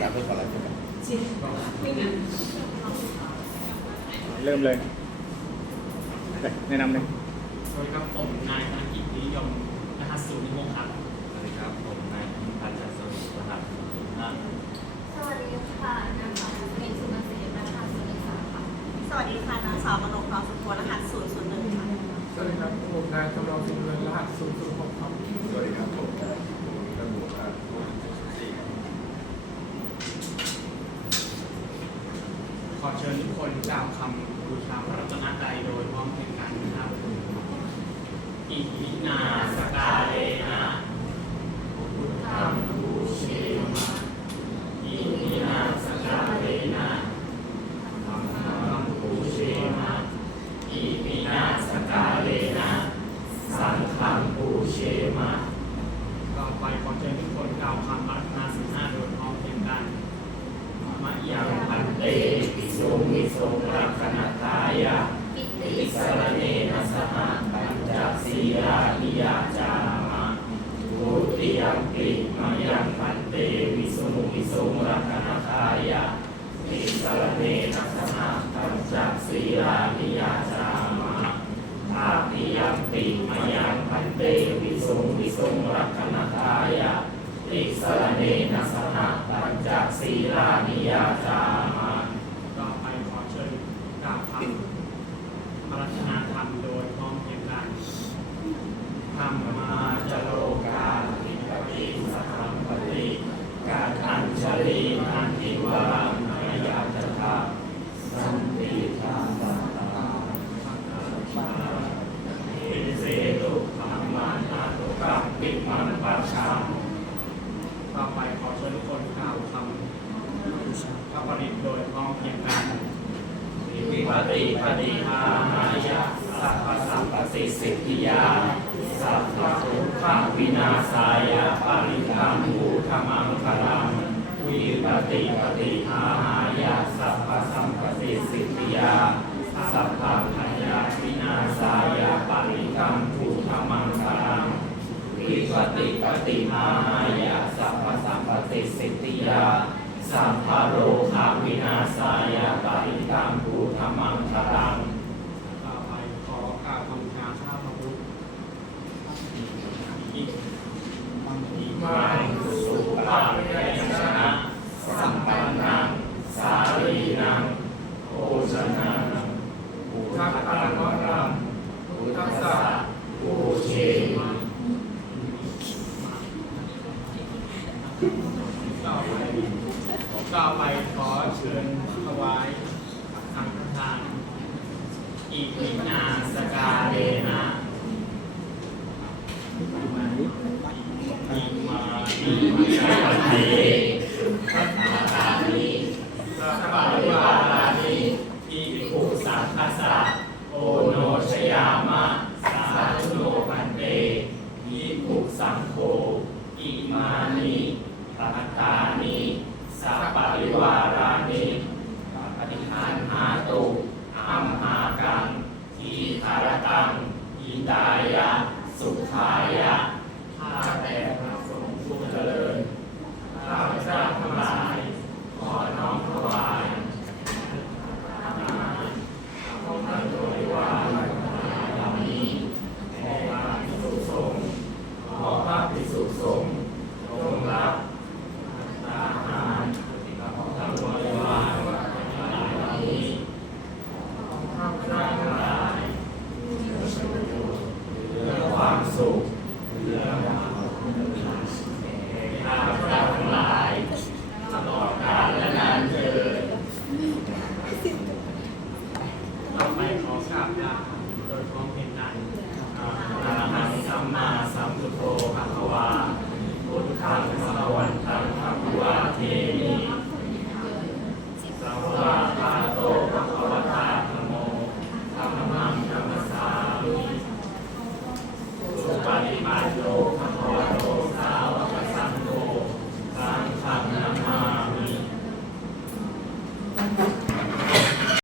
อยากเริ่มอะไรใช่ไหมเริ่มเลยแนะนำหนึ่งสวัสดีครับผมนายธนกิจนิยมรหัสศูนย์นิวงศ์ครับสวัสดีครับผมนายพิพัฒน์จันทร์สวัสดิ์รหัสห้าสวัสดีค่ะนางสาวสุนินสุนันทรีรหัสศูนย์หนึ่งสามค่ะสวัสดีค่ะนางสาวมนกพรสุโขรหัส001ค่ะสวัสดีครับผมนายจำลองสิงห์เรือนรหัส006ครับสวัสดีครับผมตำรวจอ่าสี่ ขอ เชิญทุกคนกล่าวคำบูชาพระรัตนตรัยโดยพร้อมเพรียงกันนะครับอินาสกาเลนะพุทธังบูเชมะอิมินาสกาเลนะธัมมังบูเชมะอิมินาสกาเลนะ สังฆังบูเชมะต่อไปขอเชิญทุกคนกล่าวคำอารัธนาสิบห้าโดยพร้อมเพรียงกัน มะยังพันเตปิ สุมิสุรักขณทายะปิสรเนนะสหปัญจศีลานิยาจามะทุติยมปิมะยังพันเตวิสุมิสุรักขณทายะติสรเนนะสหปัญจศีลานิยาจามะทาติยมปิมะยังพันเตวิสุมิสุรักขณทายะติสรเนนะสหปัญจศีลานิยาจามาต่อไปขอเชิญกราบคำพระรัตนาธรรมโดยพร้อมเพรียงกันธรรมาจโลกาภิปติสัมปติกาอัญชลีอันติวรังนายาจทาสันติธรรมตาเอเสตุธรรมานาตุกัปปิมันปัสสัง ต่อไปขอเชิญทุก คนกล่าวคำพระปริตโดยพร้อมเพรียงกันวิปติปฏิภาหายะสัพพสัมปสิสิทธิยา สัพพะทุกขวินาศายะปริคัมภูธรรมังคลังวิปติปฏิภาหายะสัพพสัมปสิสิทธิยา สัพพะพยาวินาศายะปริคัมภูธรรมังคลังวิปติปฏิมายาสัพพสัมป ติสิทธิยา สัพพะโรคาวินาศายาปริตังภูธมังคลังต่อไปขอกราบคำชาข้าพระพุทธอิอิมังสุปาเยชนะ สัมปันนัง สาลีนัง โอชนะนัง พุทธังอรังวรังพุทธัสสะ โอเชมะต่อไป ต่อไปขอเชิญถวายสังฆทานอิมินาสกาเลนะอิมานิปันเตปัตตานิสัพพะริวารานิทีภิกขุสังฆสสะโอโนชยามะ สาธุโนปันเตภิกขุสังโฆอิมานิปัตตานิสัพพะริวารานิปฏิคันหาตุอัมหากัง คารตังอินดายะ สุขายะ